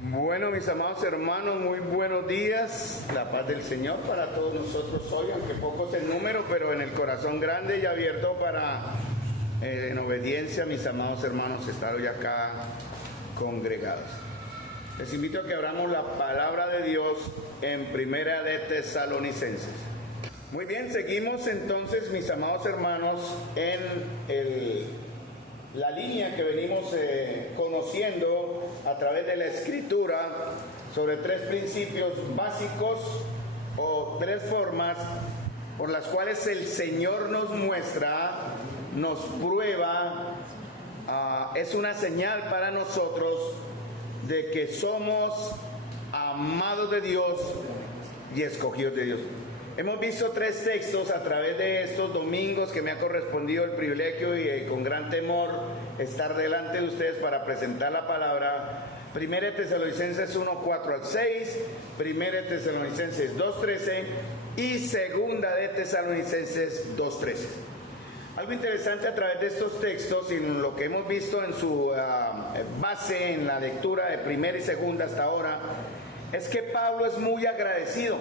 Bueno, mis amados hermanos, muy buenos días. La paz del Señor para todos nosotros hoy, aunque pocos en número, pero en el corazón grande y abierto para, en obediencia, mis amados hermanos, estar hoy acá congregados. Les invito a que abramos la palabra de Dios en Primera de Tesalonicenses. Muy bien, seguimos entonces, mis amados hermanos, en la línea que venimos conociendo a través de la Escritura sobre tres principios básicos o tres formas por las cuales el Señor nos muestra, nos prueba, es una señal para nosotros de que somos amados de Dios y escogidos de Dios. Hemos visto tres textos a través de estos domingos que me ha correspondido el privilegio y con gran temor estar delante de ustedes para presentar la palabra. Primera de Tesalonicenses 1, 4 al 6, Primera de Tesalonicenses 2, 13 y Segunda de Tesalonicenses 2, 13. Algo interesante a través de estos textos y lo que hemos visto en su base en la lectura de primera y segunda hasta ahora es que Pablo es muy agradecido.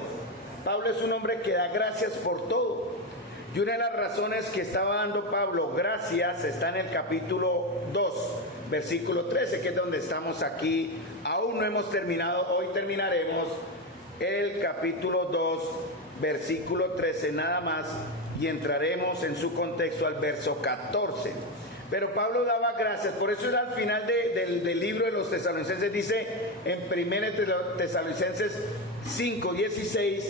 Pablo es un hombre que da gracias por todo. Y una de las razones que estaba dando Pablo gracias está en el capítulo 2, versículo 13, que es donde estamos aquí. Aún no hemos terminado, hoy terminaremos el capítulo 2, versículo 13 nada más, y entraremos en su contexto al verso 14. Pero Pablo daba gracias, por eso al final del libro de los Tesalonicenses dice en 1 Tesalonicenses 5, 16,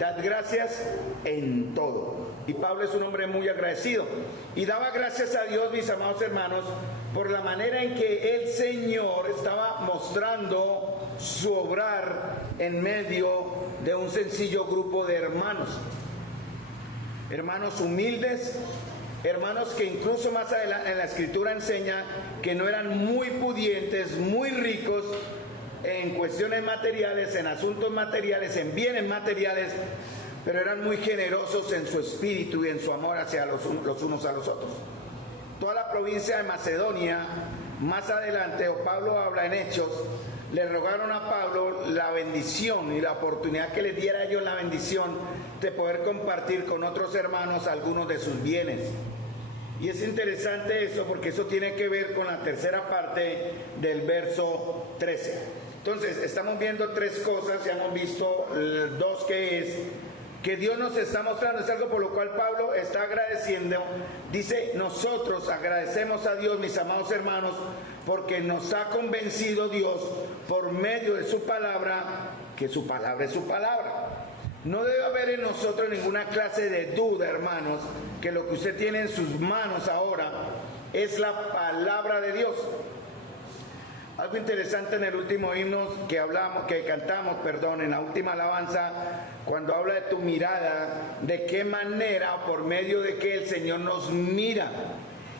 dad gracias en todo. Y Pablo es un hombre muy agradecido. Y daba gracias a Dios, mis amados hermanos, por la manera en que el Señor estaba mostrando su obrar en medio de un sencillo grupo de hermanos. Hermanos humildes, hermanos que incluso más adelante en la Escritura enseña que no eran muy pudientes, muy ricos en cuestiones materiales, en asuntos materiales, en bienes materiales, pero eran muy generosos en su espíritu y en su amor hacia los unos a los otros. Toda la provincia de Macedonia, más adelante, o Pablo habla en Hechos, le rogaron a Pablo la bendición y la oportunidad que les diera a ellos la bendición de poder compartir con otros hermanos algunos de sus bienes. Y es interesante eso porque eso tiene que ver con la tercera parte del verso 13. Entonces, estamos viendo tres cosas, ya hemos visto dos, que es que Dios nos está mostrando, es algo por lo cual Pablo está agradeciendo. Dice, nosotros agradecemos a Dios, mis amados hermanos, porque nos ha convencido Dios por medio de su palabra, que su palabra es su palabra. No debe haber en nosotros ninguna clase de duda, hermanos, que lo que usted tiene en sus manos ahora es la palabra de Dios. Algo interesante en el último himno que cantamos, en la última alabanza, cuando habla de tu mirada, de qué manera, por medio de que el Señor nos mira.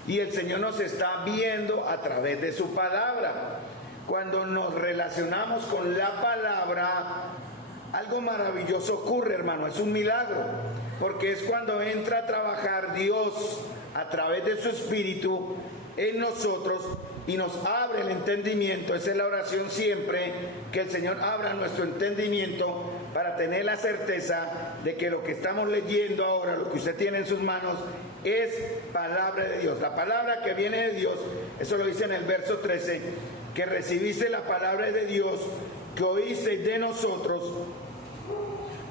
Y el Señor nos está viendo a través de su palabra. Cuando nos relacionamos con la palabra, algo maravilloso ocurre, hermano, es un milagro, porque es cuando entra a trabajar Dios a través de su Espíritu en nosotros y nos abre el entendimiento. Esa es la oración siempre, que el Señor abra nuestro entendimiento para tener la certeza de que lo que estamos leyendo ahora, lo que usted tiene en sus manos, es palabra de Dios. La palabra que viene de Dios, eso lo dice en el verso 13, que recibiste la palabra de Dios, que oíste de nosotros,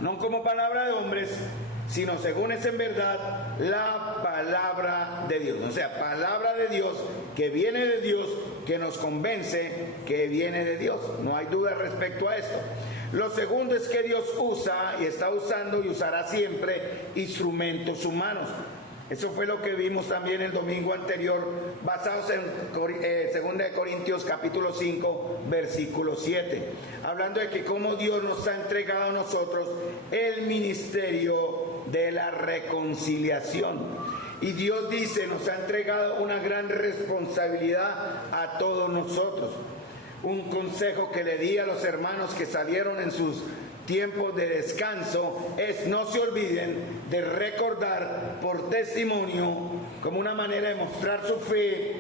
no como palabra de hombres, sino según es en verdad la palabra de Dios. O sea, palabra de Dios que viene de Dios, que nos convence que viene de Dios. No hay duda respecto a esto. Lo segundo es que Dios usa y está usando y usará siempre instrumentos humanos. Eso fue lo que vimos también el domingo anterior, basados en 2 Corintios capítulo 5, versículo 7, hablando de que cómo Dios nos ha entregado a nosotros el ministerio de la reconciliación. Y Dios dice, nos ha entregado una gran responsabilidad a todos nosotros. Un consejo que le di a los hermanos que salieron en sus tiempos de descanso es: no se olviden de recordar por testimonio, como una manera de mostrar su fe,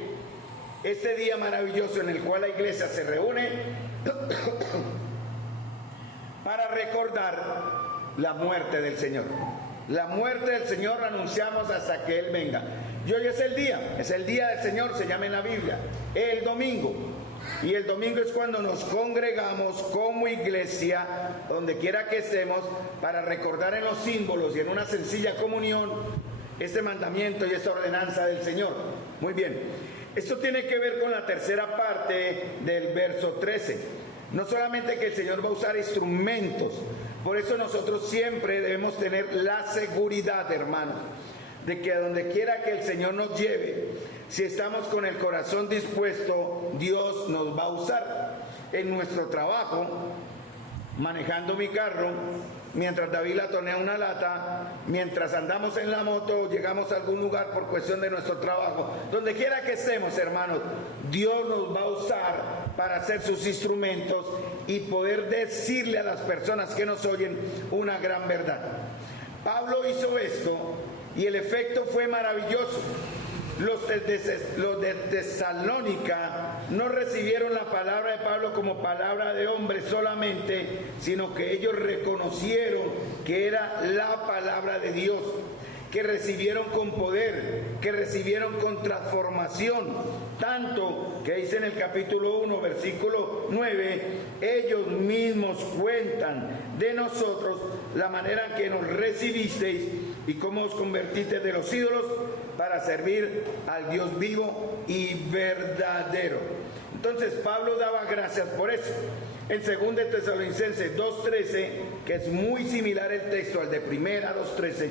este día maravilloso en el cual la iglesia se reúne recordar la muerte del Señor. La muerte del Señor la anunciamos hasta que Él venga. Y hoy es el día del Señor, se llama en la Biblia, el domingo. Y el domingo es cuando nos congregamos como iglesia, donde quiera que estemos, para recordar en los símbolos y en una sencilla comunión este mandamiento y esta ordenanza del Señor. Muy bien, esto tiene que ver con la tercera parte del verso 13. No solamente que el Señor va a usar instrumentos, por eso nosotros siempre debemos tener la seguridad, hermanos, de que a donde quiera que el Señor nos lleve, si estamos con el corazón dispuesto, Dios nos va a usar. En nuestro trabajo, manejando mi carro, mientras David latonea una lata, mientras andamos en la moto, llegamos a algún lugar por cuestión de nuestro trabajo, donde quiera que estemos, hermanos, Dios nos va a usar para hacer sus instrumentos y poder decirle a las personas que nos oyen una gran verdad. Pablo hizo esto y el efecto fue maravilloso. Los de Tesalónica no recibieron la palabra de Pablo como palabra de hombre solamente, sino que ellos reconocieron que era la palabra de Dios, que recibieron con poder, que recibieron con transformación, tanto que dice en el capítulo 1, versículo 9, ellos mismos cuentan de nosotros la manera en que nos recibisteis y cómo os convertisteis de los ídolos para servir al Dios vivo y verdadero. Entonces Pablo daba gracias por eso. En 2 Tesalonicenses 2:13, que es muy similar el texto al de 1 2:13,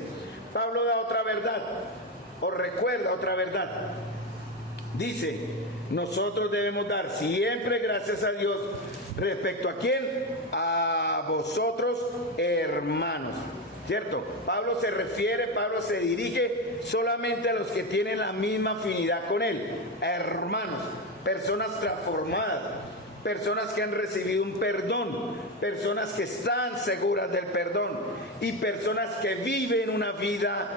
Pablo da otra verdad, o recuerda otra verdad. Dice, nosotros debemos dar siempre gracias a Dios. ¿Respecto a quién? A vosotros, hermanos. ¿Cierto? Pablo se dirige solamente a los que tienen la misma afinidad con él. Hermanos, personas transformadas, personas que han recibido un perdón, personas que están seguras del perdón y personas que viven una vida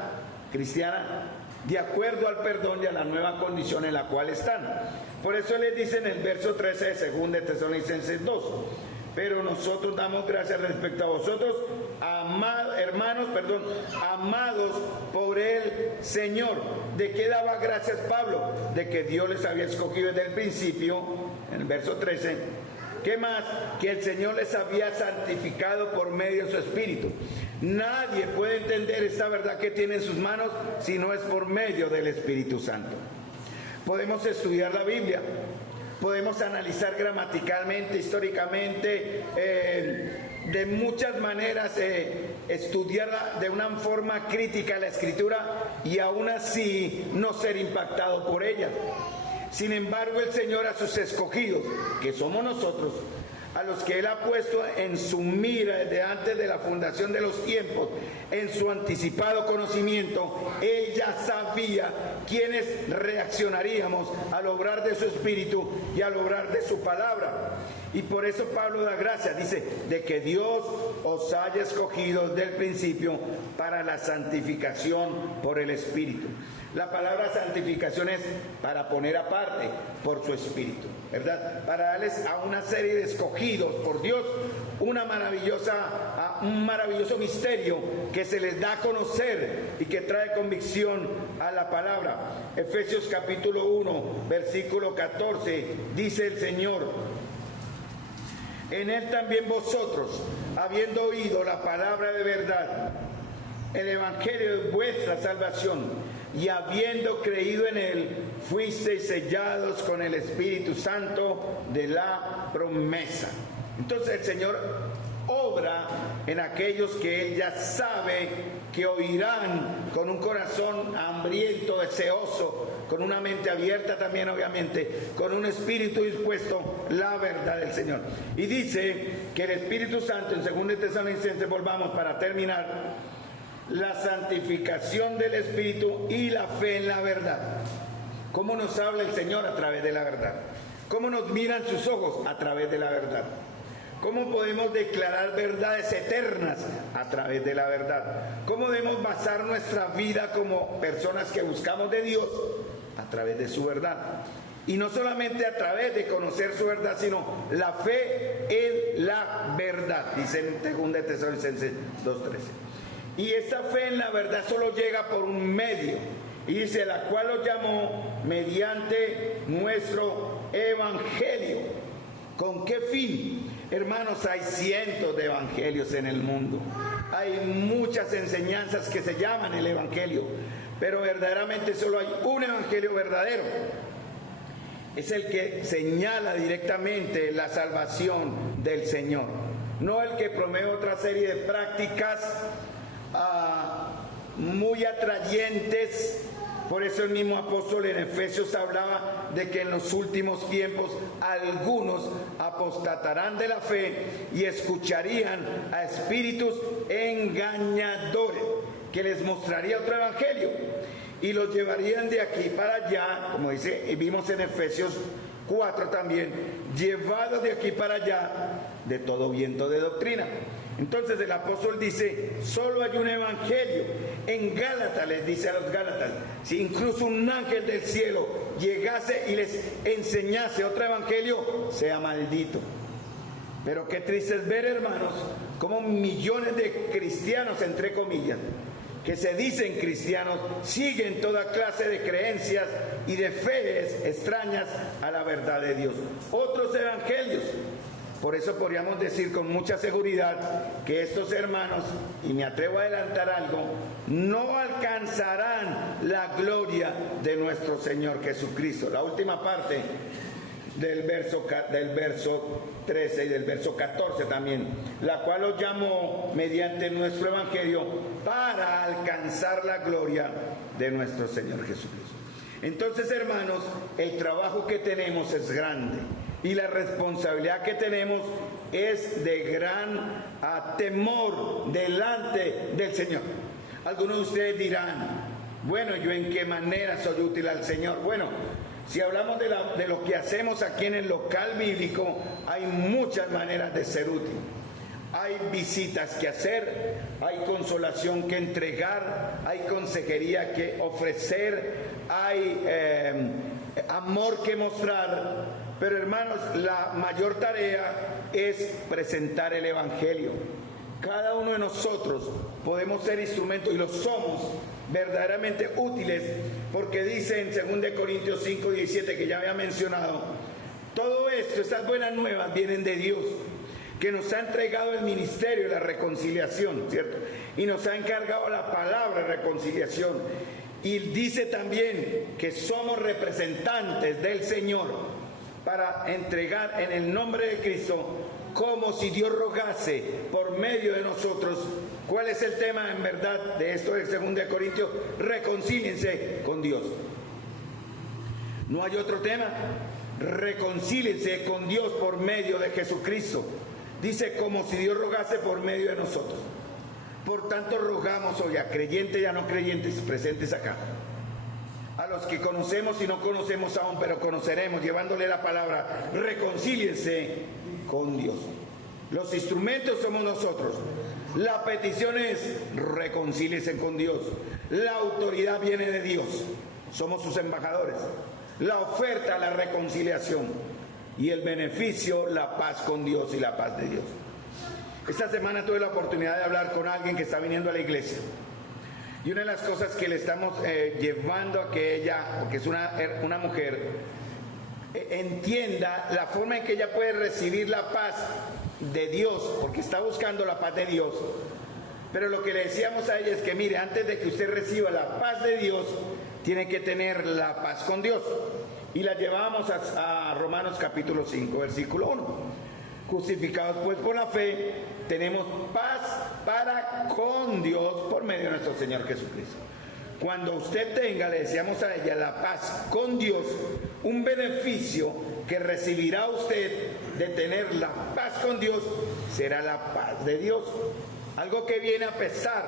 cristiana de acuerdo al perdón y a la nueva condición en la cual están. Por eso les dice en el verso 13 de 2 Tesalonicenses 2, pero nosotros damos gracias respecto a vosotros, amados por el Señor. ¿De qué daba gracias Pablo? De que Dios les había escogido desde el principio, en el verso 13. ¿Qué más? Que el Señor les había santificado por medio de su Espíritu. Nadie puede entender esta verdad que tiene en sus manos si no es por medio del Espíritu Santo. Podemos estudiar la Biblia, podemos analizar gramaticalmente, históricamente, de muchas maneras, estudiarla de una forma crítica la Escritura y aún así no ser impactado por ella. Sin embargo, el Señor a sus escogidos, que somos nosotros, a los que Él ha puesto en su mira desde antes de la fundación de los tiempos, en su anticipado conocimiento, Él ya sabía quiénes reaccionaríamos al obrar de su Espíritu y al obrar de su palabra. Y por eso Pablo da gracias, dice, de que Dios os haya escogido desde el principio para la santificación por el Espíritu. La palabra santificación es para poner aparte por su Espíritu, ¿verdad? Para darles a una serie de escogidos por Dios un maravilloso misterio que se les da a conocer y que trae convicción a la palabra. Efesios capítulo 1, versículo 14, dice el Señor, en Él también vosotros, habiendo oído la palabra de verdad, el evangelio de vuestra salvación, y habiendo creído en Él, fuisteis sellados con el Espíritu Santo de la promesa. Entonces el Señor obra en aquellos que Él ya sabe que oirán con un corazón hambriento, deseoso, con una mente abierta también, obviamente, con un espíritu dispuesto, la verdad del Señor. Y dice que el Espíritu Santo, en 2 Tesalonicenses, volvamos para terminar, la santificación del Espíritu y la fe en la verdad. ¿Cómo nos habla el Señor? A través de la verdad. ¿Cómo nos miran sus ojos? A través de la verdad. ¿Cómo podemos declarar verdades eternas? A través de la verdad. ¿Cómo debemos basar nuestra vida como personas que buscamos de Dios? A través de su verdad. Y no solamente a través de conocer su verdad, sino la fe en la verdad, dice en 2 Tesalonicenses 2:13. Y esta fe en la verdad solo llega por un medio, y dice, la cual los llamó mediante nuestro evangelio. ¿Con qué fin? Hermanos, hay cientos de evangelios en el mundo. Hay muchas enseñanzas que se llaman el evangelio, pero verdaderamente solo hay un evangelio verdadero. Es el que señala directamente la salvación del Señor, no el que promueve otra serie de prácticas muy atrayentes. Por eso el mismo apóstol en Efesios hablaba de que en los últimos tiempos algunos apostatarán de la fe y escucharían a espíritus engañadores que les mostraría otro evangelio y los llevarían de aquí para allá, como dice, y vimos en Efesios 4 también, llevados de aquí para allá de todo viento de doctrina. Entonces el apóstol dice, solo hay un evangelio. En Gálatas les dice a los Gálatas, si incluso un ángel del cielo llegase y les enseñase otro evangelio, sea maldito. Pero qué triste es ver, hermanos, como millones de cristianos, entre comillas, que se dicen cristianos, siguen toda clase de creencias y de fees extrañas a la verdad de Dios. Otros evangelios. Por eso podríamos decir con mucha seguridad que estos hermanos, y me atrevo a adelantar algo, no alcanzarán la gloria de nuestro Señor Jesucristo. La última parte del verso 13 y del verso 14 también, la cual los llamó mediante nuestro evangelio para alcanzar la gloria de nuestro Señor Jesucristo. Entonces, hermanos, el trabajo que tenemos es grande. Y la responsabilidad que tenemos es de gran temor delante del Señor. Algunos de ustedes dirán, bueno, ¿yo en qué manera soy útil al Señor? Bueno, si hablamos de lo que hacemos aquí en el local bíblico, hay muchas maneras de ser útil. Hay visitas que hacer, hay consolación que entregar, hay consejería que ofrecer, hay amor que mostrar. Pero hermanos, la mayor tarea es presentar el evangelio. Cada uno de nosotros podemos ser instrumentos, y lo somos, verdaderamente útiles, porque dice en 2 Corintios 5:17, que ya había mencionado, todo esto, estas buenas nuevas vienen de Dios, que nos ha entregado el ministerio de la reconciliación, ¿cierto? Y nos ha encargado la palabra de reconciliación. Y dice también que somos representantes del Señor para entregar en el nombre de Cristo, como si Dios rogase por medio de nosotros. ¿Cuál es el tema en verdad de esto de 2 Corintios? Reconcíliense con Dios. No hay otro tema. Reconcíliense con Dios por medio de Jesucristo. Dice, como si Dios rogase por medio de nosotros. Por tanto, rogamos hoy a creyentes y a no creyentes presentes acá, a los que conocemos y no conocemos aún, pero conoceremos, llevándole la palabra, reconcíliense con Dios. Los instrumentos somos nosotros. La petición es, reconcíliense con Dios. La autoridad viene de Dios. Somos sus embajadores. La oferta, la reconciliación. Y el beneficio, la paz con Dios y la paz de Dios. Esta semana tuve la oportunidad de hablar con alguien que está viniendo a la iglesia. Y una de las cosas que le estamos llevando a que ella, porque es una mujer, entienda la forma en que ella puede recibir la paz de Dios, porque está buscando la paz de Dios. Pero lo que le decíamos a ella es que, mire, antes de que usted reciba la paz de Dios, tiene que tener la paz con Dios. Y la llevábamos a Romanos capítulo 5, versículo 1. Justificados pues por la fe, tenemos paz para con Dios por medio de nuestro Señor Jesucristo. Cuando usted tenga, le decíamos a ella, la paz con Dios, un beneficio que recibirá usted de tener la paz con Dios, será la paz de Dios. Algo que viene a pesar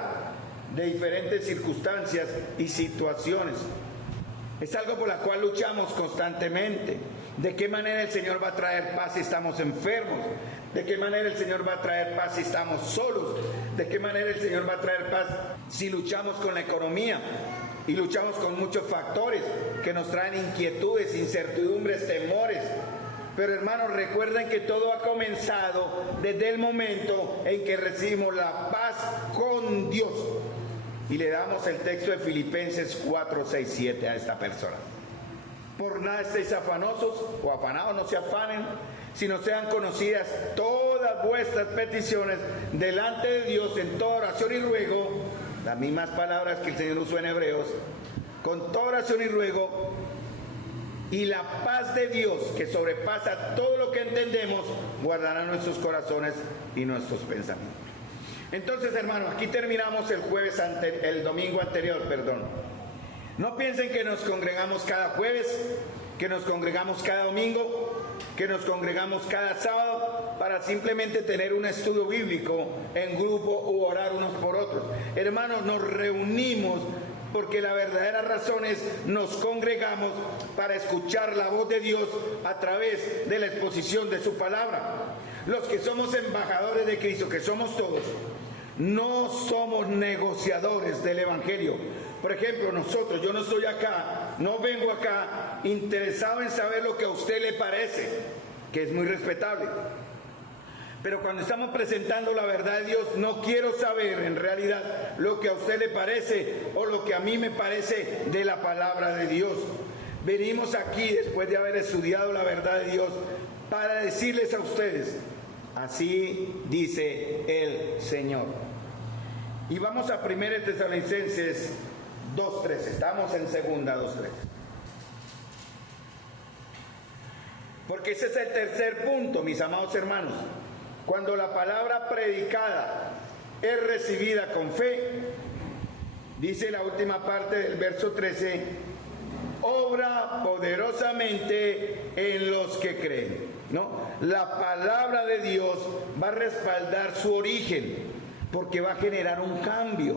de diferentes circunstancias y situaciones. Es algo por la cual luchamos constantemente. ¿De qué manera el Señor va a traer paz si estamos enfermos? ¿De qué manera el Señor va a traer paz si estamos solos? ¿De qué manera el Señor va a traer paz si luchamos con la economía? Y luchamos con muchos factores que nos traen inquietudes, incertidumbres, temores. Pero hermanos, recuerden que todo ha comenzado desde el momento en que recibimos la paz con Dios. Y le damos el texto de Filipenses 4, 6, 7 a esta persona. Por nada estéis afanosos o afanados, no se afanen, sino sean conocidas todas vuestras peticiones delante de Dios en toda oración y ruego, las mismas palabras que el Señor usó en Hebreos, con toda oración y ruego, y la paz de Dios, que sobrepasa todo lo que entendemos, guardará nuestros corazones y nuestros pensamientos. Entonces, hermanos, aquí terminamos el domingo anterior, No piensen que nos congregamos cada jueves, que nos congregamos cada domingo, que nos congregamos cada sábado para simplemente tener un estudio bíblico en grupo u orar unos por otros. Hermanos, nos reunimos porque la verdadera razón es nos congregamos para escuchar la voz de Dios a través de la exposición de su palabra. Los que somos embajadores de Cristo, que somos todos, no somos negociadores del Evangelio. Por ejemplo, yo no estoy acá, no vengo acá interesado en saber lo que a usted le parece, que es muy respetable. Pero cuando estamos presentando la verdad de Dios, no quiero saber en realidad lo que a usted le parece o lo que a mí me parece de la palabra de Dios. Venimos aquí después de haber estudiado la verdad de Dios para decirles a ustedes, así dice el Señor. Y vamos a 1 Tesalonicenses 2:13, estamos en 2:13. Porque ese es el tercer punto, mis amados hermanos. Cuando la palabra predicada es recibida con fe, dice la última parte del verso 13, obra poderosamente en los que creen, ¿no? La palabra de Dios va a respaldar su origen, porque va a generar un cambio.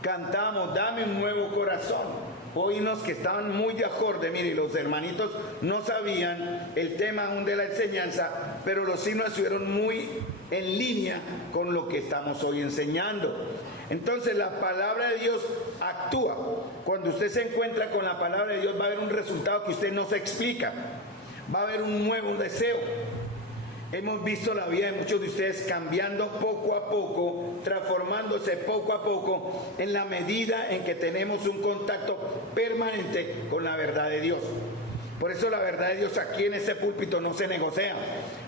Cantamos, dame un nuevo corazón. Hoy unos que estaban muy de acorde, mire, los hermanitos no sabían el tema aún de la enseñanza, pero los signos estuvieron muy en línea con lo que estamos hoy enseñando. Entonces la palabra de Dios actúa. Cuando usted se encuentra con la palabra de Dios va a haber un resultado que usted no se explica. Va a haber un nuevo deseo. Hemos visto la vida de muchos de ustedes cambiando poco a poco, transformándose poco a poco en la medida en que tenemos un contacto permanente con la verdad de Dios. Por eso la verdad de Dios aquí en este púlpito no se negocia.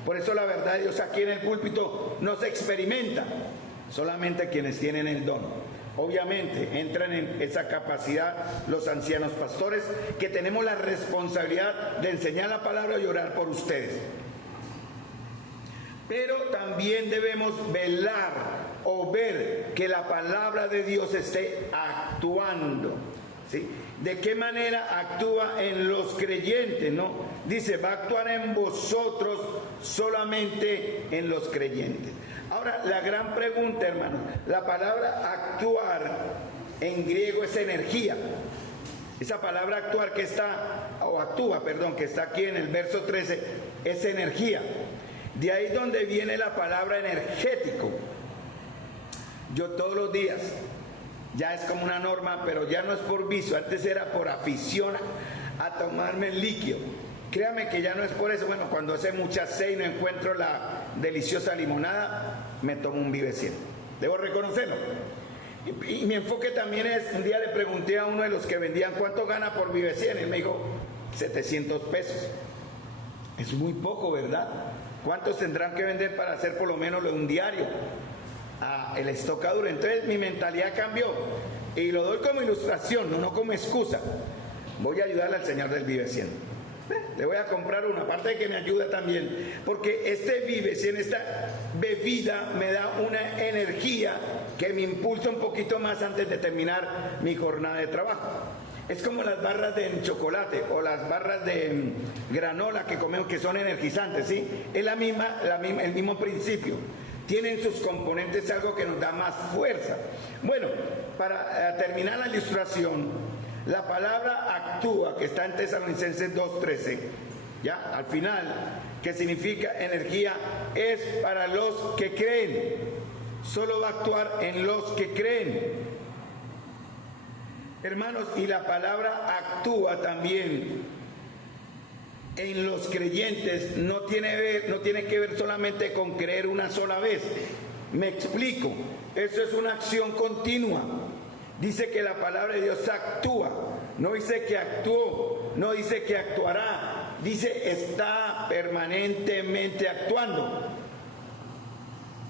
Por eso la verdad de Dios aquí en el púlpito no se experimenta. Solamente quienes tienen el don. Obviamente entran en esa capacidad los ancianos pastores que tenemos la responsabilidad de enseñar la palabra y orar por ustedes. Pero también debemos velar o ver que la palabra de Dios esté actuando, ¿sí? ¿De qué manera actúa en los creyentes, no? Dice, va a actuar en vosotros solamente en los creyentes. Ahora, la gran pregunta, hermano, la palabra actuar en griego es energía. Esa palabra actuar que está, o actúa, perdón, que está aquí en el verso 13, es energía. De ahí donde viene la palabra energético. Yo todos los días, ya es como una norma, pero ya no es por vicio, antes era por afición a tomarme el líquido. Créame que ya no es por eso. Bueno, cuando hace mucha sed y no encuentro la deliciosa limonada, me tomo un Vive 100. Debo reconocerlo. Y mi enfoque también es, un día le pregunté a uno de los que vendían cuánto gana por Vive 100. Él me dijo, 700 pesos. Es muy poco, ¿verdad? ¿Cuántos tendrán que vender para hacer por lo menos un diario? El estocaduro. Entonces mi mentalidad cambió. Y lo doy como ilustración, no como excusa. Voy a ayudarle al señor del Vive 100. Le voy a comprar uno, aparte de que me ayuda también. Porque este Vive 100, esta bebida me da una energía que me impulsa un poquito más antes de terminar mi jornada de trabajo. Es como las barras de chocolate o las barras de granola que comemos, que son energizantes, ¿sí? Es el mismo principio. Tienen sus componentes algo que nos da más fuerza. Bueno, para terminar la ilustración, la palabra actúa, que está en Tesalonicenses 2:13, ya, al final, que significa energía, es para los que creen. Solo va a actuar en los que creen. Hermanos, y la palabra actúa también en los creyentes no tiene que ver solamente con creer una sola vez. Me explico, eso es una acción continua. Dice que la palabra de Dios actúa, no dice que actuó, no dice que actuará, dice está permanentemente actuando.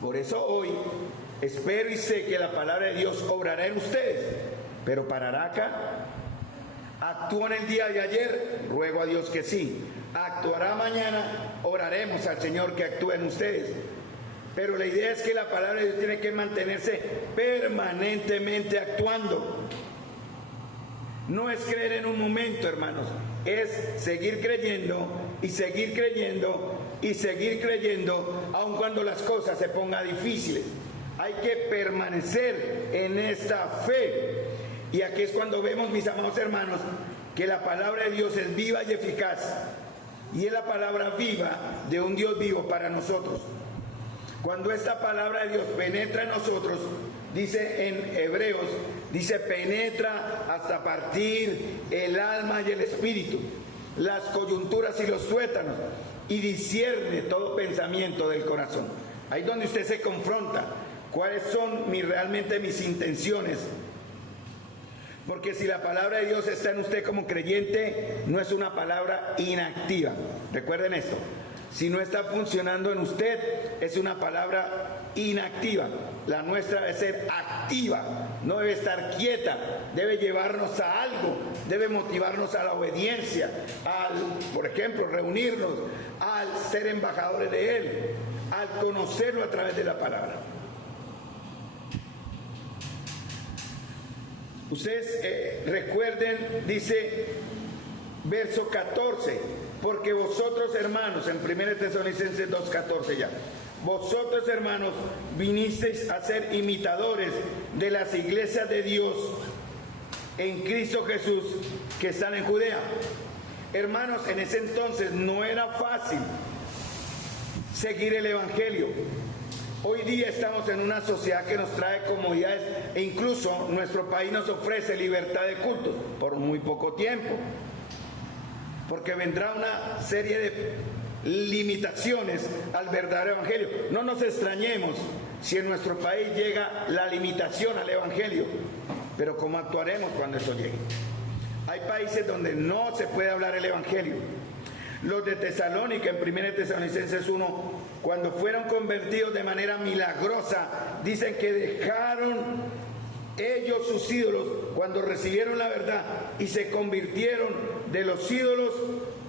Por eso hoy espero y sé que la palabra de Dios obrará en ustedes, pero parará acá. Actuó en el día de ayer, ruego a Dios que sí. Actuará mañana, oraremos al Señor que actúe en ustedes. Pero la idea es que la palabra de Dios tiene que mantenerse permanentemente actuando. No es creer en un momento, hermanos, es seguir creyendo y seguir creyendo y seguir creyendo, aun cuando las cosas se pongan difíciles. Hay que permanecer en esta fe. Y aquí es cuando vemos, mis amados hermanos, que la palabra de Dios es viva y eficaz. Y es la palabra viva de un Dios vivo para nosotros. Cuando esta palabra de Dios penetra en nosotros, dice en Hebreos, dice penetra hasta partir el alma y el espíritu, las coyunturas y los tuétanos, y discierne todo pensamiento del corazón. Ahí es donde usted se confronta. ¿Cuáles son realmente mis intenciones? Porque si la palabra de Dios está en usted como creyente, no es una palabra inactiva. Recuerden esto. Si no está funcionando en usted, es una palabra inactiva. La nuestra debe ser activa, no debe estar quieta, debe llevarnos a algo, debe motivarnos a la obediencia, por ejemplo, reunirnos, al ser embajadores de Él, al conocerlo a través de la palabra. Ustedes recuerden, dice verso 14, porque vosotros hermanos, en 1 Tesalonicenses 2:14 ya, vosotros hermanos vinisteis a ser imitadores de las iglesias de Dios en Cristo Jesús que están en Judea. Hermanos, en ese entonces no era fácil seguir el evangelio. Hoy día estamos en una sociedad que nos trae comodidades e incluso nuestro país nos ofrece libertad de culto por muy poco tiempo, porque vendrá una serie de limitaciones al verdadero evangelio. No nos extrañemos si en nuestro país llega la limitación al evangelio, pero ¿cómo actuaremos cuando eso llegue? Hay países donde no se puede hablar el evangelio. Los de Tesalónica, en 1 Tesalonicenses 1, cuando fueron convertidos de manera milagrosa, dicen que dejaron ellos sus ídolos cuando recibieron la verdad y se convirtieron de los ídolos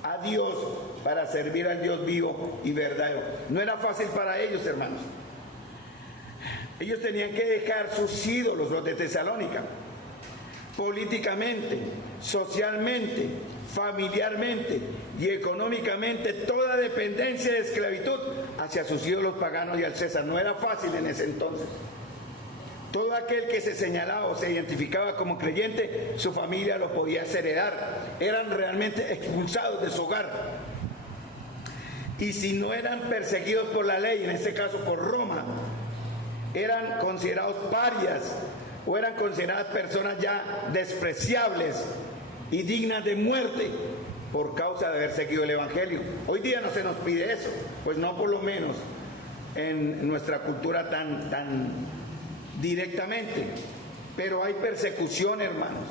a Dios para servir al Dios vivo y verdadero. No era fácil para ellos, hermanos. Ellos tenían que dejar sus ídolos, los de Tesalónica, políticamente, socialmente, familiarmente y económicamente, toda dependencia de esclavitud hacia sus ídolos paganos y al César. No era fácil en ese entonces. Todo aquel que se señalaba o se identificaba como creyente, su familia lo podía heredar. Eran realmente expulsados de su hogar. Y si no eran perseguidos por la ley, en este caso por Roma, eran considerados parias o eran consideradas personas ya despreciables y dignas de muerte por causa de haber seguido el evangelio. Hoy día no se nos pide eso, pues no, por lo menos en nuestra cultura tan directamente, pero hay persecución, hermanos.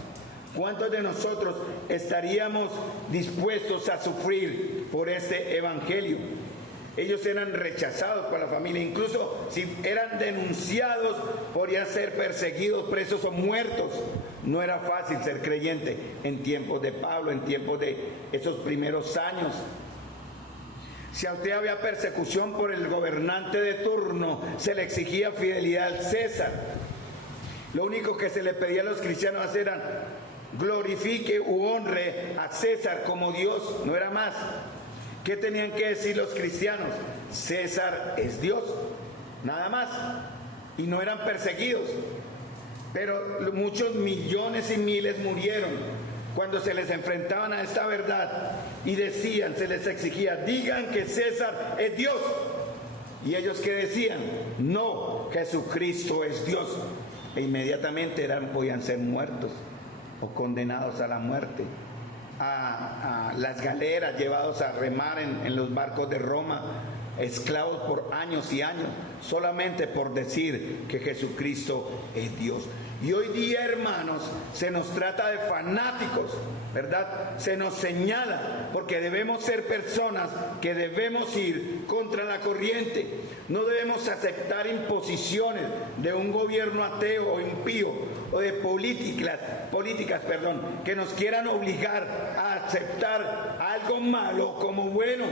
¿Cuántos de nosotros estaríamos dispuestos a sufrir por este evangelio? Ellos eran rechazados por la familia, incluso si eran denunciados podían ser perseguidos, presos o muertos. No era fácil ser creyente en tiempos de Pablo, en tiempos de esos primeros años. Si a usted había persecución por el gobernante de turno, se le exigía fidelidad al César. Lo único que se le pedía a los cristianos era glorifique u honre a César como Dios, no era más. ¿Qué tenían que decir los cristianos? César es Dios, nada más. Y no eran perseguidos. Pero muchos millones y miles murieron cuando se les enfrentaban a esta verdad y decían, se les exigía, digan que César es Dios. Y ellos ¿qué decían? No, Jesucristo es Dios. E inmediatamente podían ser muertos o condenados a la muerte. a las galeras, llevados a remar en los barcos de Roma, esclavos por años y años, solamente por decir que Jesucristo es Dios. Y hoy día, hermanos, se nos trata de fanáticos, ¿verdad? Se nos señala porque debemos ser personas que debemos ir contra la corriente. No debemos aceptar imposiciones de un gobierno ateo o impío o de políticas, que nos quieran obligar a aceptar algo malo como bueno.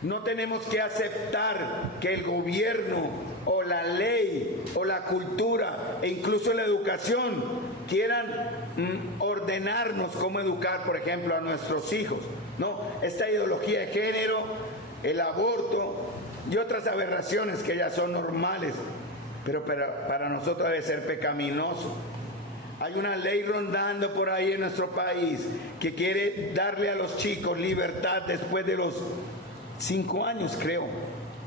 No tenemos que aceptar que el gobierno o la ley o la cultura e incluso la educación quieran ordenarnos cómo educar, por ejemplo, a nuestros hijos. No, esta ideología de género, el aborto y otras aberraciones que ya son normales, pero para nosotros debe ser pecaminoso. Hay una ley rondando por ahí en nuestro país que quiere darle a los chicos libertad después de los 5 años, creo.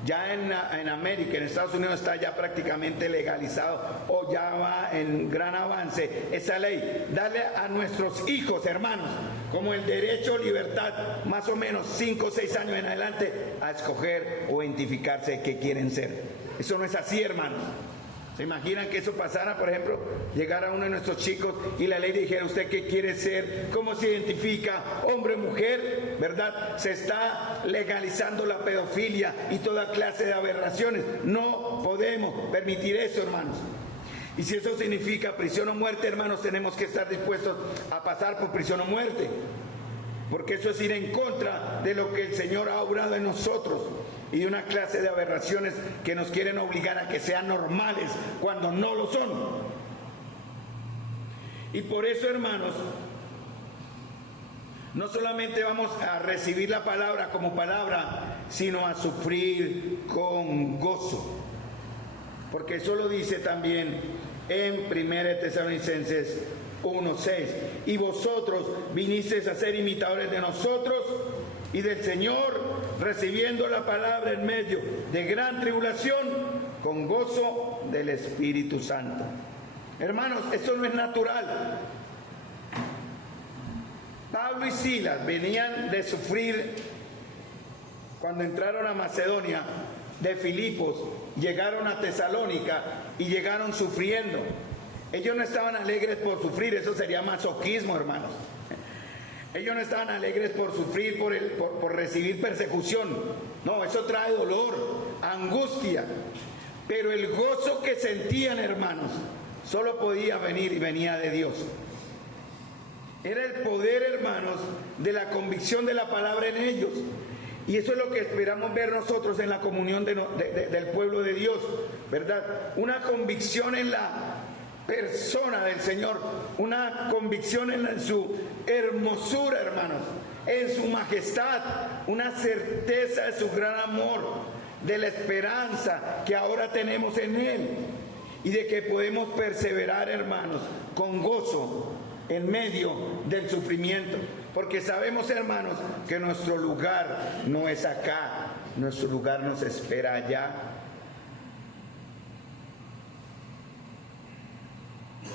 Ya en América, en Estados Unidos está ya prácticamente legalizado o ya va en gran avance esa ley. Darle a nuestros hijos, hermanos, como el derecho, libertad, más o menos 5 o 6 años en adelante, a escoger o identificarse qué quieren ser. Eso no es así, hermanos. ¿Se imaginan que eso pasara, por ejemplo, llegara uno de nuestros chicos y la ley dijera: ¿usted qué quiere ser? ¿Cómo se identifica? ¿Hombre o mujer? ¿Verdad? Se está legalizando la pedofilia y toda clase de aberraciones. No podemos permitir eso, hermanos. Y si eso significa prisión o muerte, hermanos, tenemos que estar dispuestos a pasar por prisión o muerte. Porque eso es ir en contra de lo que el Señor ha obrado en nosotros. Y una clase de aberraciones que nos quieren obligar a que sean normales cuando no lo son. Y por eso, hermanos, no solamente vamos a recibir la palabra como palabra, sino a sufrir con gozo. Porque eso lo dice también en 1 Tesalonicenses 1:6. Y vosotros vinisteis a ser imitadores de nosotros y del Señor, recibiendo la palabra en medio de gran tribulación, con gozo del Espíritu Santo. Hermanos, esto no es natural. Pablo y Silas venían de sufrir cuando entraron a Macedonia, de Filipos, llegaron a Tesalónica y llegaron sufriendo. Ellos no estaban alegres por sufrir, eso sería masoquismo, hermanos. Ellos no estaban alegres por sufrir, por recibir persecución. No, eso trae dolor, angustia. Pero el gozo que sentían, hermanos, solo podía venir y venía de Dios. Era el poder, hermanos, de la convicción de la palabra en ellos. Y eso es lo que esperamos ver nosotros en la comunión del pueblo de Dios, ¿verdad? Una convicción en la persona del Señor, una convicción en su hermosura, hermanos, en su majestad, una certeza de su gran amor, de la esperanza que ahora tenemos en Él y de que podemos perseverar, hermanos, con gozo en medio del sufrimiento, porque sabemos, hermanos, que nuestro lugar no es acá, nuestro lugar nos espera allá.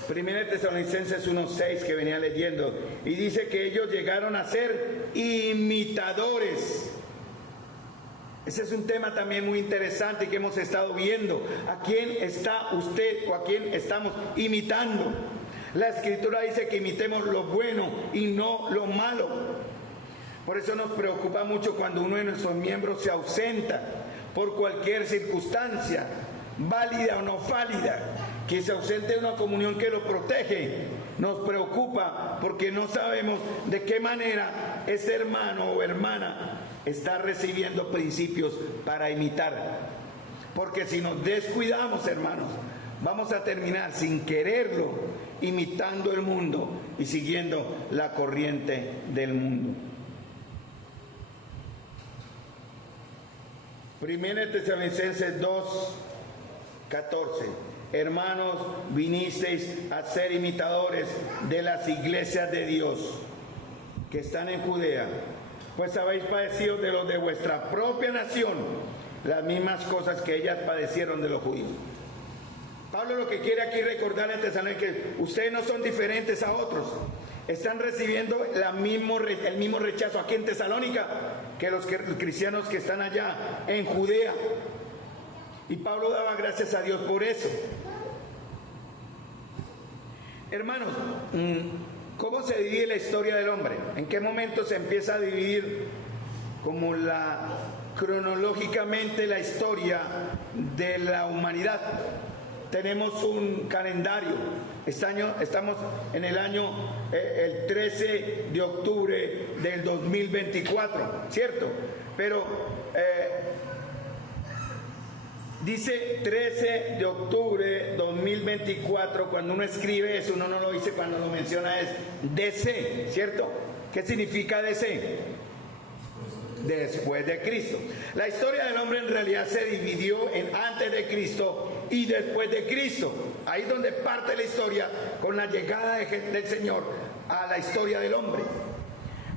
1 Tesalonicenses 1:6 que venía leyendo, y dice que ellos llegaron a ser imitadores. Ese es un tema también muy interesante que hemos estado viendo. ¿A quién está usted o a quién estamos imitando? La Escritura dice que imitemos lo bueno y no lo malo. Por eso nos preocupa mucho cuando uno de nuestros miembros se ausenta por cualquier circunstancia, válida o no válida, que se ausente de una comunión que lo protege. Nos preocupa porque no sabemos de qué manera ese hermano o hermana está recibiendo principios para imitar. Porque si nos descuidamos, hermanos, vamos a terminar sin quererlo imitando el mundo y siguiendo la corriente del mundo. 1 Tesalonicenses 2:14. Hermanos, vinisteis a ser imitadores de las iglesias de Dios que están en Judea, pues habéis padecido de los de vuestra propia nación las mismas cosas que ellas padecieron de los judíos. Pablo lo que quiere aquí recordar en Tesalónica es que ustedes no son diferentes a otros. están recibiendo el mismo rechazo aquí en Tesalónica que los cristianos que están allá en Judea. Y Pablo daba gracias a Dios por eso. Hermanos, ¿cómo se divide la historia del hombre? ¿En qué momento se empieza a dividir como cronológicamente la historia de la humanidad? Tenemos un calendario. Estamos en el año el 13 de octubre del 2024, ¿cierto? Pero dice 13 de octubre 2024, cuando uno escribe eso, uno no lo dice cuando lo menciona, es DC, ¿cierto? ¿Qué significa DC? Después de Cristo. La historia del hombre en realidad se dividió en antes de Cristo y después de Cristo. Ahí es donde parte la historia con la llegada del Señor a la historia del hombre.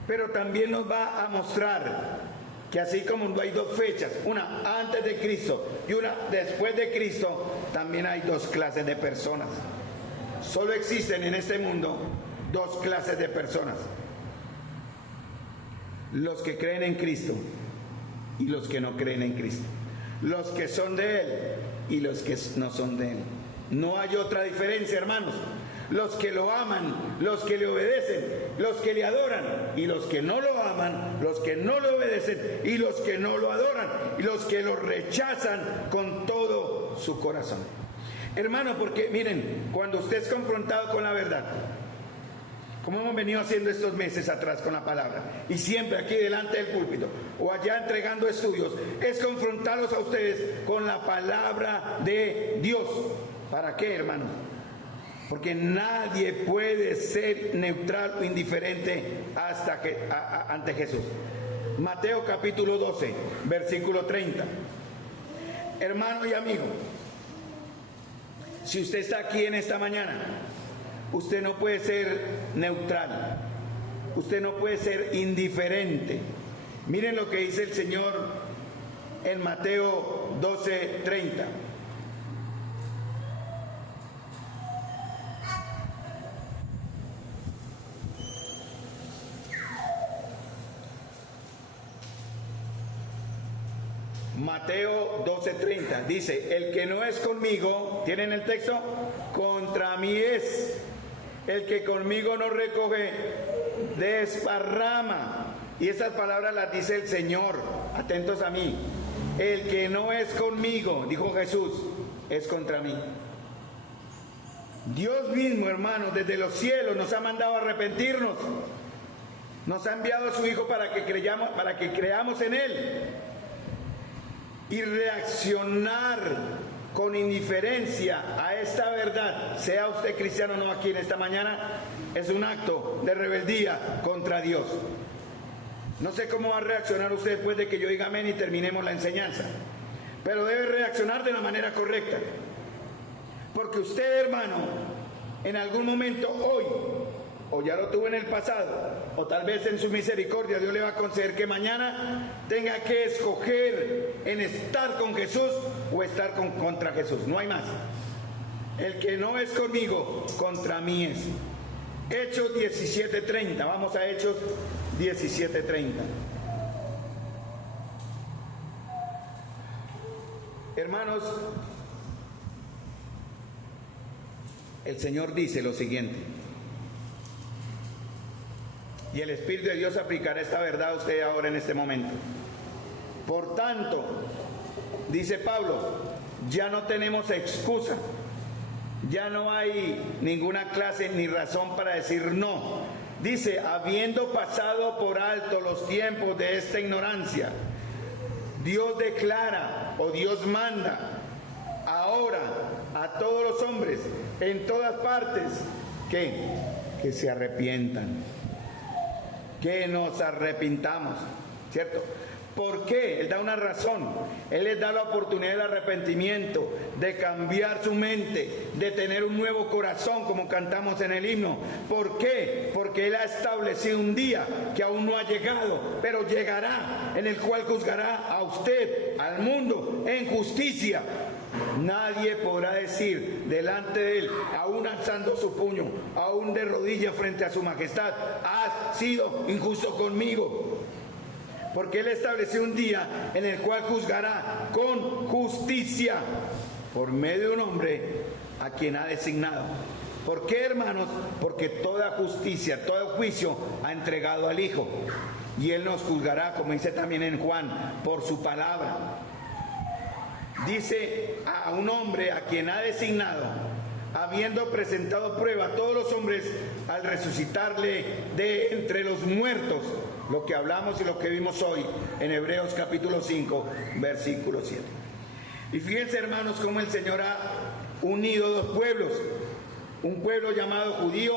Pero también nos va a mostrar que así como hay dos fechas, una antes de Cristo y una después de Cristo, también hay dos clases de personas. Solo existen en este mundo dos clases de personas: los que creen en Cristo y los que no creen en Cristo, los que son de Él y los que no son de Él. No hay otra diferencia, hermanos. Los que lo aman, los que le obedecen, los que le adoran, y los que no lo aman, los que no le obedecen y los que no lo adoran, y los que lo rechazan con todo su corazón. Hermano, porque miren, cuando usted es confrontado con la verdad, como hemos venido haciendo estos meses atrás con la palabra, y siempre aquí delante del púlpito o allá entregando estudios, es confrontarlos a ustedes con la palabra de Dios. ¿Para qué, hermano? Porque nadie puede ser neutral o indiferente ante Jesús. Mateo capítulo 12, versículo 30. Hermano y amigo, si usted está aquí en esta mañana, usted no puede ser neutral, usted no puede ser indiferente. Miren lo que dice el Señor en Mateo 12:30. Mateo 12:30 dice: el que no es conmigo, ¿tienen el texto? Contra mí es. El que conmigo no recoge, desparrama. Y esas palabras las dice el Señor. Atentos a mí. El que no es conmigo, dijo Jesús, es contra mí. Dios mismo, hermanos, desde los cielos nos ha mandado a arrepentirnos. Nos ha enviado a su Hijo para que creamos en Él. Y reaccionar con indiferencia a esta verdad, sea usted cristiano o no aquí en esta mañana, es un acto de rebeldía contra Dios. No sé cómo va a reaccionar usted después de que yo diga amén y terminemos la enseñanza, pero debe reaccionar de la manera correcta, porque usted, hermano, en algún momento hoy, o ya lo tuvo en el pasado, o tal vez en su misericordia Dios le va a conceder que mañana tenga que escoger en estar con Jesús o estar contra Jesús. No hay más. El que no es conmigo, contra mí es. Hechos 17:30. Vamos a Hechos 17:30. Hermanos, el Señor dice lo siguiente: y el Espíritu de Dios aplicará esta verdad a usted ahora en este momento. Por tanto, dice Pablo, ya no tenemos excusa, ya no hay ninguna clase ni razón para decir no. Dice, habiendo pasado por alto los tiempos de esta ignorancia, Dios declara o Dios manda ahora a todos los hombres en todas partes que se arrepientan, que nos arrepintamos, ¿cierto? ¿Por qué? Él da una razón. Él les da la oportunidad del arrepentimiento, de cambiar su mente, de tener un nuevo corazón, como cantamos en el himno. ¿Por qué? Porque Él ha establecido un día que aún no ha llegado, pero llegará, en el cual juzgará a usted, al mundo, en justicia, Nadie podrá decir delante de él, aún alzando su puño, aún de rodillas frente a su majestad, has sido injusto conmigo. Porque él estableció un día en el cual juzgará con justicia por medio de un hombre a quien ha designado. ¿Por qué, hermanos? Porque toda justicia, todo juicio ha entregado al Hijo. Y él nos juzgará, como dice también en Juan, por su palabra. Dice a un hombre a quien ha designado, habiendo presentado prueba a todos los hombres al resucitarle de entre los muertos, lo que hablamos y lo que vimos hoy en Hebreos capítulo 5, versículo 7. Y fíjense, hermanos, cómo el Señor ha unido dos pueblos, un pueblo llamado judío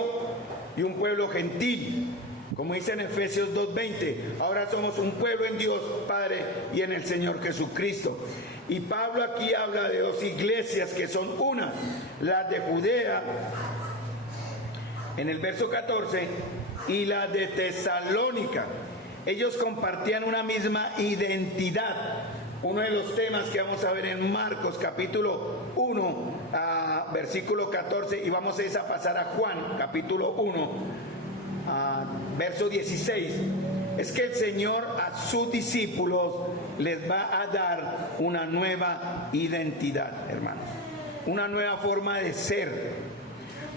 y un pueblo gentil, como dice en Efesios 2:20. Ahora somos un pueblo en Dios Padre y en el Señor Jesucristo. Y Pablo aquí habla de dos iglesias que son una, la de Judea en el verso 14 y la de Tesalónica. Ellos compartían una misma identidad. Uno de los temas que vamos a ver en Marcos capítulo 1, versículo 14, y vamos a pasar a Juan capítulo 1, verso 16, es que el Señor a sus discípulos les va a dar una nueva identidad, hermanos, una nueva forma de ser.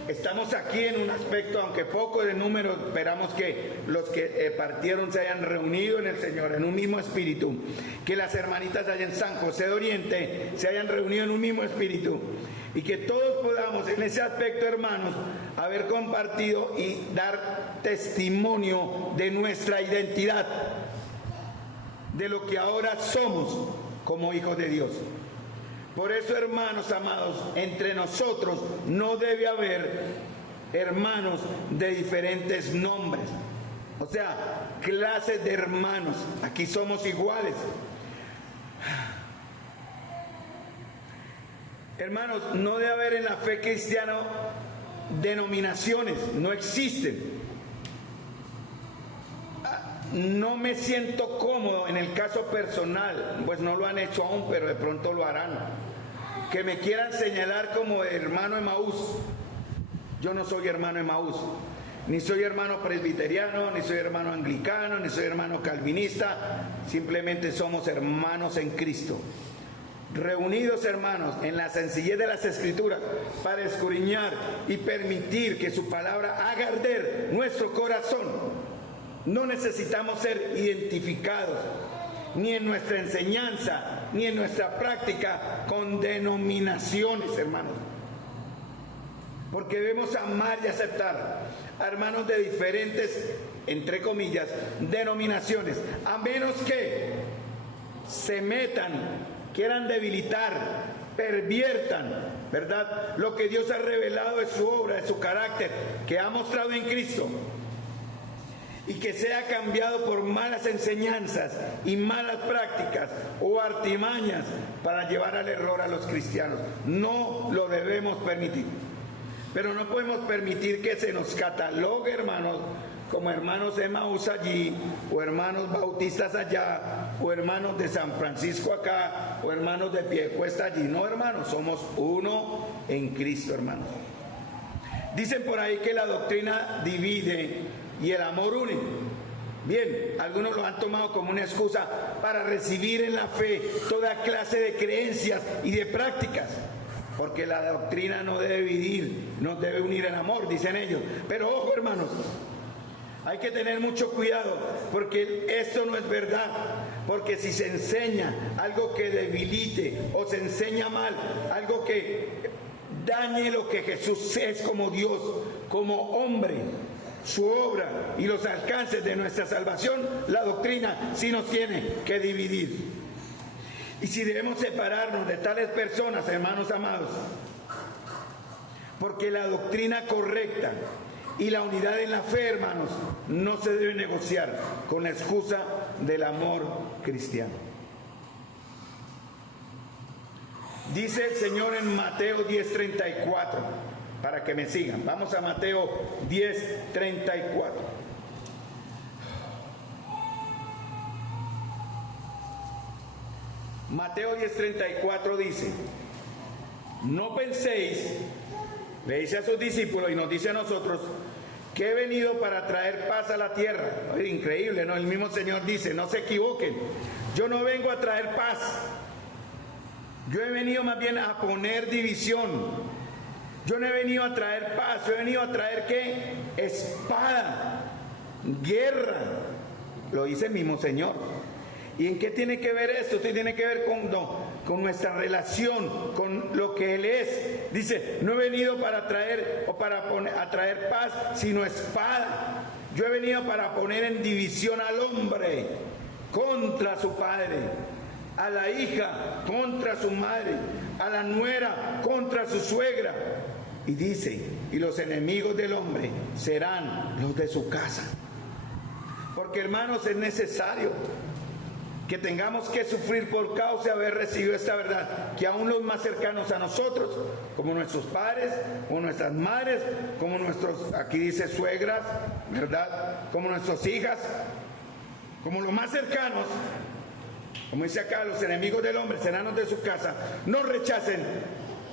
Estamos aquí en un aspecto, aunque poco de número, esperamos que los que partieron se hayan reunido en el Señor, en un mismo espíritu, que las hermanitas allá en San José de Oriente se hayan reunido en un mismo espíritu, y que todos podamos en ese aspecto, hermanos, haber compartido y dar testimonio de nuestra identidad, de lo que ahora somos como hijos de Dios. Por eso, hermanos amados, entre nosotros no debe haber hermanos de diferentes nombres, o sea, clases de hermanos. Aquí somos iguales. Hermanos, no debe haber en la fe cristiana denominaciones, no existen. No me siento cómodo en el caso personal, pues no lo han hecho aún, pero de pronto lo harán, que me quieran señalar como hermano Emaús. Yo no soy hermano Emaús, ni soy hermano presbiteriano, ni soy hermano anglicano, ni soy hermano calvinista. Simplemente somos hermanos en Cristo, reunidos, hermanos, en la sencillez de las Escrituras, para escudriñar y permitir que su palabra haga arder nuestro corazón. No necesitamos ser identificados, ni en nuestra enseñanza, ni en nuestra práctica, con denominaciones, hermanos. Porque debemos amar y aceptar a hermanos de diferentes, entre comillas, denominaciones, a menos que se metan, quieran debilitar, perviertan, ¿verdad?, lo que Dios ha revelado de su obra, de su carácter, que ha mostrado en Cristo, y que sea cambiado por malas enseñanzas y malas prácticas o artimañas para llevar al error a los cristianos. No lo debemos permitir. Pero no podemos permitir que se nos catalogue, hermanos, como hermanos Emaús allí, o hermanos bautistas allá, o hermanos de San Francisco acá, o hermanos de Piedecuesta allí. No, hermanos, somos uno en Cristo, hermanos. Dicen por ahí que la doctrina divide y el amor une. Bien, algunos lo han tomado como una excusa para recibir en la fe toda clase de creencias y de prácticas, porque la doctrina no debe dividir, nos debe unir en amor, dicen ellos. Pero ojo, hermanos, hay que tener mucho cuidado, porque esto no es verdad. Porque si se enseña algo que debilite, o se enseña mal, algo que dañe lo que Jesús es como Dios, como hombre, su obra y los alcances de nuestra salvación, la doctrina sí nos tiene que dividir. Y si debemos separarnos de tales personas, hermanos amados, porque la doctrina correcta y la unidad en la fe, hermanos, no se debe negociar con la excusa del amor cristiano. Dice el Señor en Mateo 10:34, para que me sigan. Vamos a Mateo 10:34. Mateo 10:34 dice: no penséis, le dice a sus discípulos y nos dice a nosotros, que he venido para traer paz a la tierra. Increíble, ¿no? El mismo Señor dice, no se equivoquen, yo no vengo a traer paz, yo he venido más bien a poner división. Yo no he venido a traer paz, yo he venido a traer ¿qué? Espada, guerra, lo dice el mismo Señor. ¿Y en qué tiene que ver esto? Esto tiene que ver con nuestra relación, con lo que Él es. Dice, no he venido para traer o a traer paz, sino espada. Yo he venido para poner en división al hombre contra su padre, a la hija contra su madre, a la nuera contra su suegra. Y dice, y los enemigos del hombre serán los de su casa. Porque hermanos, es necesario que tengamos que sufrir por causa de haber recibido esta verdad, que aún los más cercanos a nosotros, como nuestros padres, como nuestras madres, como nuestros, aquí dice suegras, ¿verdad? Como nuestras hijas, como los más cercanos, como dice acá, los enemigos del hombre serán los de su casa, no rechacen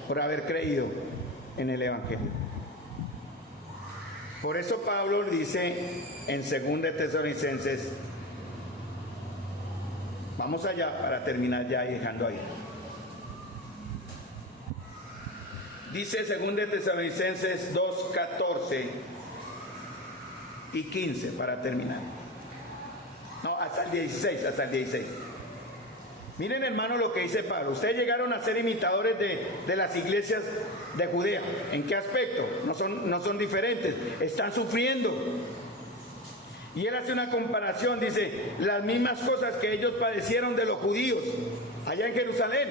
por haber creído en el Evangelio. Por eso Pablo dice en 2 Tesalonicenses, vamos allá para terminar ya y dejando ahí. Dice 2 Tesalonicenses 2, 14 y 15 para terminar. No, hasta el 16. Miren, hermano, lo que dice Pablo. Ustedes llegaron a ser imitadores de las iglesias de Judea. ¿En qué aspecto? No son diferentes. Están sufriendo. Y él hace una comparación, dice, las mismas cosas que ellos padecieron de los judíos allá en Jerusalén.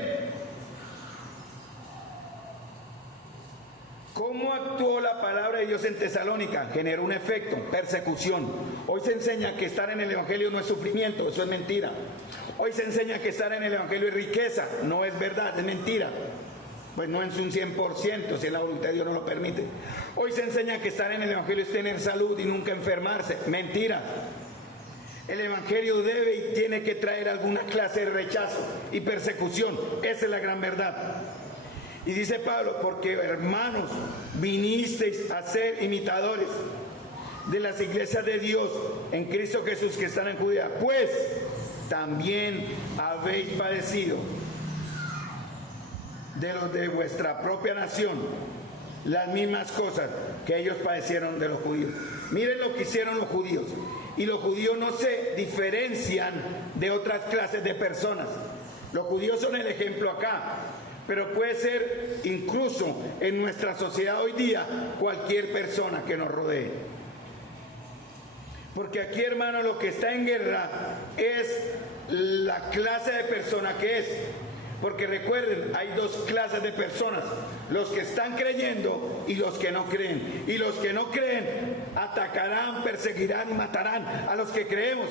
¿Cómo actuó la palabra de Dios en Tesalónica? Generó un efecto, persecución. Hoy se enseña que estar en el Evangelio no es sufrimiento, eso es mentira. Hoy se enseña que estar en el Evangelio es riqueza, no es verdad, es mentira. Pues no es un 100%, si la voluntad de Dios no lo permite. Hoy se enseña que estar en el Evangelio es tener salud y nunca enfermarse, mentira. El Evangelio debe y tiene que traer alguna clase de rechazo y persecución, esa es la gran verdad. Y dice Pablo, porque hermanos, vinisteis a ser imitadores de las iglesias de Dios en Cristo Jesús que están en Judea, pues también habéis padecido de los de vuestra propia nación las mismas cosas que ellos padecieron de los judíos. Miren lo que hicieron los judíos. Y los judíos no se diferencian de otras clases de personas. Los judíos son el ejemplo acá, pero puede ser incluso en nuestra sociedad hoy día cualquier persona que nos rodee. Porque aquí, hermano, lo que está en guerra es la clase de persona que es. Porque recuerden, hay dos clases de personas, los que están creyendo y los que no creen. Y los que no creen atacarán, perseguirán y matarán a los que creemos.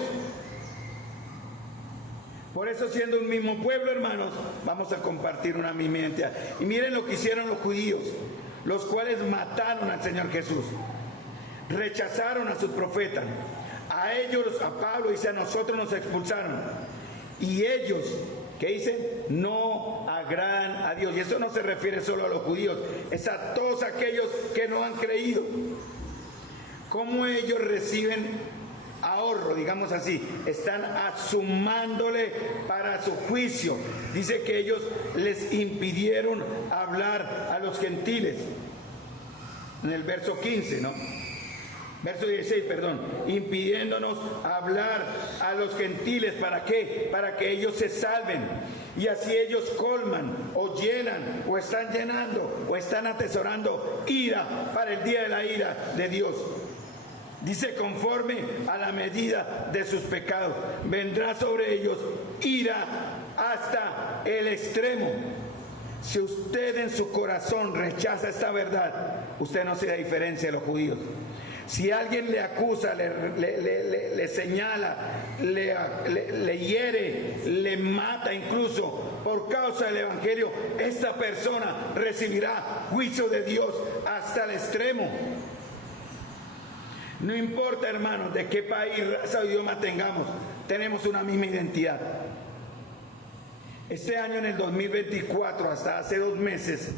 Por eso, siendo un mismo pueblo, hermanos, vamos a compartir una misma identidad. Y miren lo que hicieron los judíos, los cuales mataron al Señor Jesús, rechazaron a sus profetas, a ellos, a Pablo y a nosotros nos expulsaron. Y ellos, ¿qué dicen? No agradan a Dios. Y eso no se refiere solo a los judíos, es a todos aquellos que no han creído. ¿Cómo ellos reciben ahorro, digamos así? Están asumándole para su juicio. Dice que ellos les impidieron hablar a los gentiles. En el verso 15, ¿no? Verso 16, perdón. Impidiéndonos hablar a los gentiles. ¿Para qué? Para que ellos se salven. Y así ellos colman, o llenan, o están llenando, o están atesorando ira para el día de la ira de Dios. Dice, conforme a la medida de sus pecados, vendrá sobre ellos ira hasta el extremo. Si usted en su corazón rechaza esta verdad, usted no se da diferencia de los judíos. Si alguien le acusa, le señala, le hiere, le mata incluso por causa del Evangelio, esta persona recibirá juicio de Dios hasta el extremo. No importa, hermanos, de qué país, raza o idioma tengamos, tenemos una misma identidad. Este año, en el 2024, hasta hace 2 meses,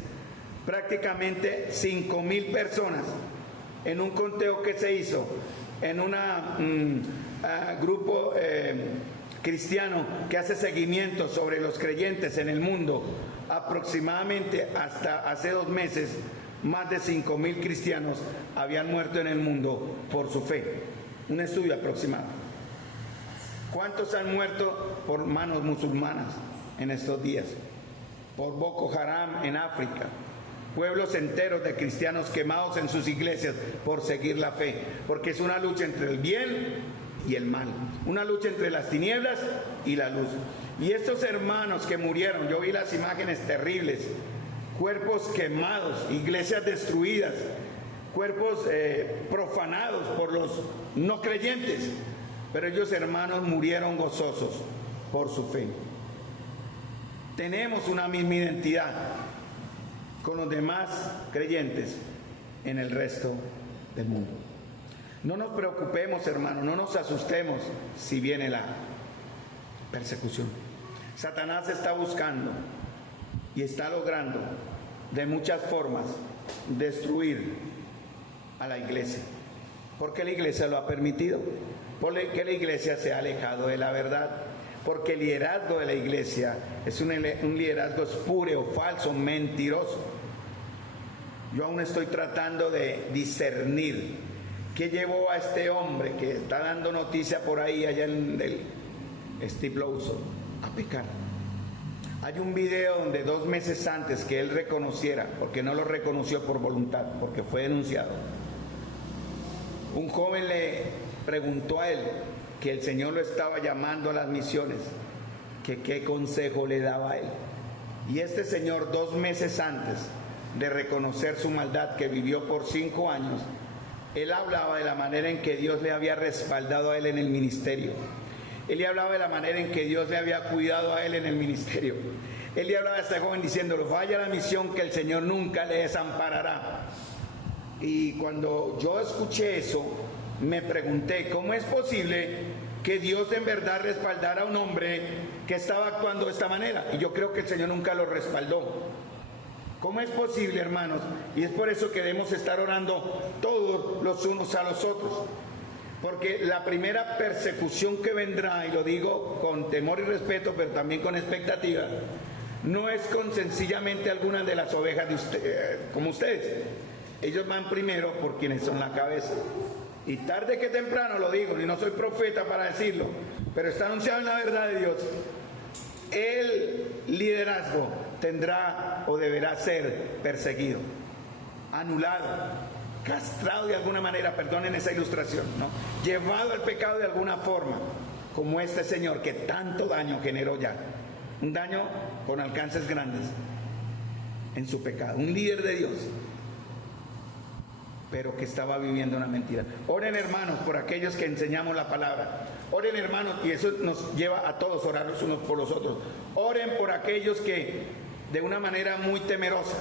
prácticamente 5,000 personas en un conteo que se hizo en un grupo cristiano que hace seguimiento sobre los creyentes en el mundo. Aproximadamente hasta hace 2 meses, más de 5,000 cristianos habían muerto en el mundo por su fe. Un estudio aproximado. ¿Cuántos han muerto por manos musulmanas en estos días? Por Boko Haram en África. Pueblos enteros de cristianos quemados en sus iglesias por seguir la fe. Porque es una lucha entre el bien y el mal. Una lucha entre las tinieblas y la luz. Y estos hermanos que murieron, yo vi las imágenes terribles. Cuerpos quemados, iglesias destruidas, cuerpos profanados por los no creyentes. Pero ellos, hermanos, murieron gozosos por su fe. Tenemos una misma identidad con los demás creyentes en el resto del mundo. No nos preocupemos, hermanos, no nos asustemos si viene la persecución. Satanás está buscando y está logrando de muchas formas destruir a la iglesia, porque la iglesia lo ha permitido, porque la iglesia se ha alejado de la verdad, porque el liderazgo de la iglesia es un liderazgo espúreo, falso, mentiroso. Yo aún estoy tratando de discernir qué llevó a este hombre que está dando noticia por ahí allá en el Steve Lawson a pecar. Hay un video donde 2 meses antes que él reconociera, porque no lo reconoció por voluntad, porque fue denunciado, un joven le preguntó a él que el Señor lo estaba llamando a las misiones, que qué consejo le daba a él. Y este señor, 2 meses antes de reconocer su maldad que vivió por 5 años, él hablaba de la manera en que Dios le había respaldado a él en el ministerio. Él le hablaba de la manera en que Dios le había cuidado a él en el ministerio. Él le hablaba a este joven diciéndole: vaya a la misión que el Señor nunca le desamparará. Y cuando yo escuché eso, me pregunté, ¿cómo es posible que Dios en verdad respaldara a un hombre que estaba actuando de esta manera? Y yo creo que el Señor nunca lo respaldó. ¿Cómo es posible, hermanos? Y es por eso que debemos estar orando todos los unos a los otros. Porque la primera persecución que vendrá, y lo digo con temor y respeto, pero también con expectativa, no es con sencillamente algunas de las ovejas de usted, como ustedes. Ellos van primero por quienes son la cabeza. Y tarde que temprano lo digo, y no soy profeta para decirlo, pero está anunciado en la verdad de Dios. El liderazgo tendrá o deberá ser perseguido, anulado, castrado de alguna manera, perdonen esa ilustración, ¿no? Llevado al pecado de alguna forma, como este señor que tanto daño generó ya, un daño con alcances grandes en su pecado, un líder de Dios, pero que estaba viviendo una mentira. Oren, hermanos, por aquellos que enseñamos la palabra. Oren, hermanos, y eso nos lleva a todos a orar los unos por los otros. Oren por aquellos que de una manera muy temerosa,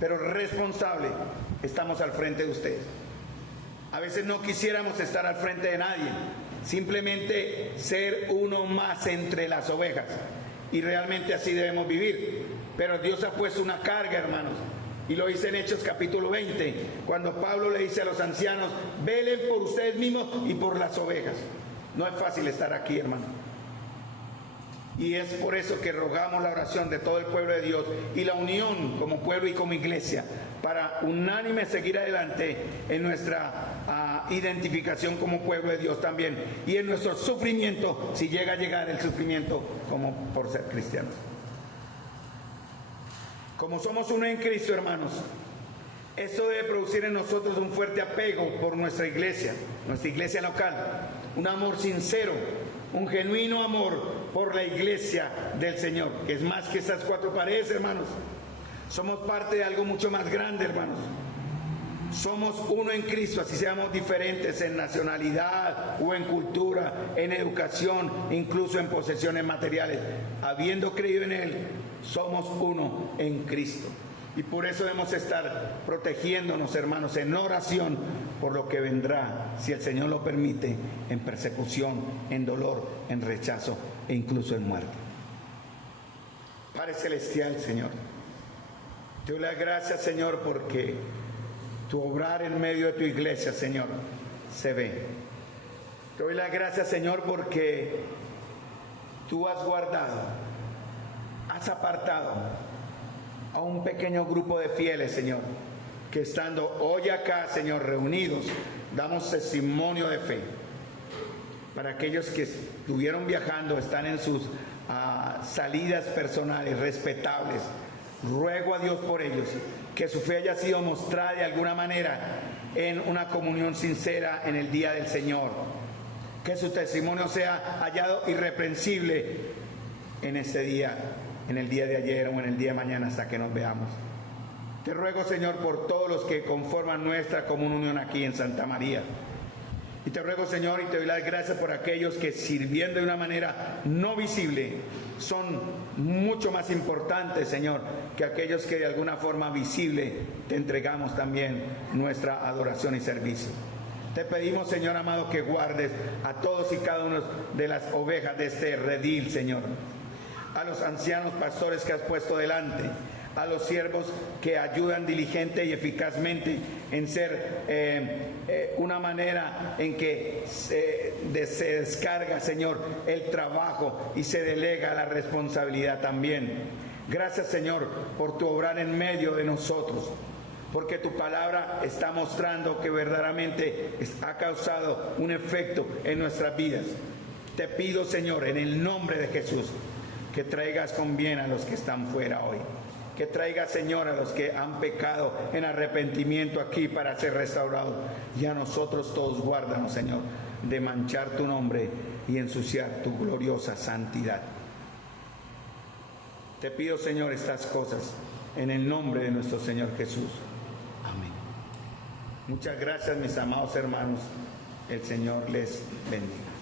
pero responsable, estamos al frente de ustedes. A veces no quisiéramos estar al frente de nadie, simplemente ser uno más entre las ovejas, y realmente así debemos vivir. Pero Dios ha puesto una carga, hermanos, y lo dice en Hechos capítulo 20, cuando Pablo le dice a los ancianos: velen por ustedes mismos y por las ovejas. No es fácil estar aquí, hermano. Y es por eso que rogamos la oración de todo el pueblo de Dios y la unión como pueblo y como iglesia, para unánime seguir adelante en nuestra identificación como pueblo de Dios también, y en nuestro sufrimiento, si llega a llegar el sufrimiento, como por ser cristianos. Como somos uno en Cristo, hermanos, esto debe producir en nosotros un fuerte apego por nuestra iglesia local, un amor sincero, un genuino amor por la iglesia del Señor, que es más que estas 4 paredes, hermanos. Somos parte de algo mucho más grande, hermanos. Somos uno en Cristo, así seamos diferentes en nacionalidad o en cultura, en educación, incluso en posesiones materiales. Habiendo creído en Él, somos uno en Cristo. Y por eso debemos estar protegiéndonos, hermanos, en oración por lo que vendrá, si el Señor lo permite, en persecución, en dolor, en rechazo e incluso en muerte. Padre Celestial, Señor, Te doy las gracias, Señor, porque tu obrar en medio de tu iglesia, Señor, se ve. Te doy las gracias, Señor, porque tú has guardado, has apartado a un pequeño grupo de fieles, Señor, que estando hoy acá, Señor, reunidos, damos testimonio de fe. Para aquellos que estuvieron viajando, están en sus salidas personales respetables, ruego a Dios por ellos, que su fe haya sido mostrada de alguna manera en una comunión sincera en el día del Señor, que su testimonio sea hallado irreprensible en este día, en el día de ayer o en el día de mañana hasta que nos veamos. Te ruego, Señor, por todos los que conforman nuestra comunión aquí en Santa María. Y te ruego, Señor, y te doy las gracias por aquellos que, sirviendo de una manera no visible, son mucho más importantes, Señor, que aquellos que de alguna forma visible te entregamos también nuestra adoración y servicio. Te pedimos, Señor amado, que guardes a todos y cada uno de las ovejas de este redil, Señor. A los ancianos pastores que has puesto delante, a los siervos que ayudan diligente y eficazmente en ser una manera en que se descarga, Señor, el trabajo y se delega la responsabilidad también. Gracias, Señor, por tu obrar en medio de nosotros, porque tu palabra está mostrando que verdaderamente ha causado un efecto en nuestras vidas. Te pido, Señor, en el nombre de Jesús, que traigas con bien a los que están fuera hoy. Que traiga, Señor, a los que han pecado en arrepentimiento aquí para ser restaurados. Y a nosotros todos guárdanos, Señor, de manchar tu nombre y ensuciar tu gloriosa santidad. Te pido, Señor, estas cosas en el nombre de nuestro Señor Jesús. Amén. Muchas gracias, mis amados hermanos. El Señor les bendiga.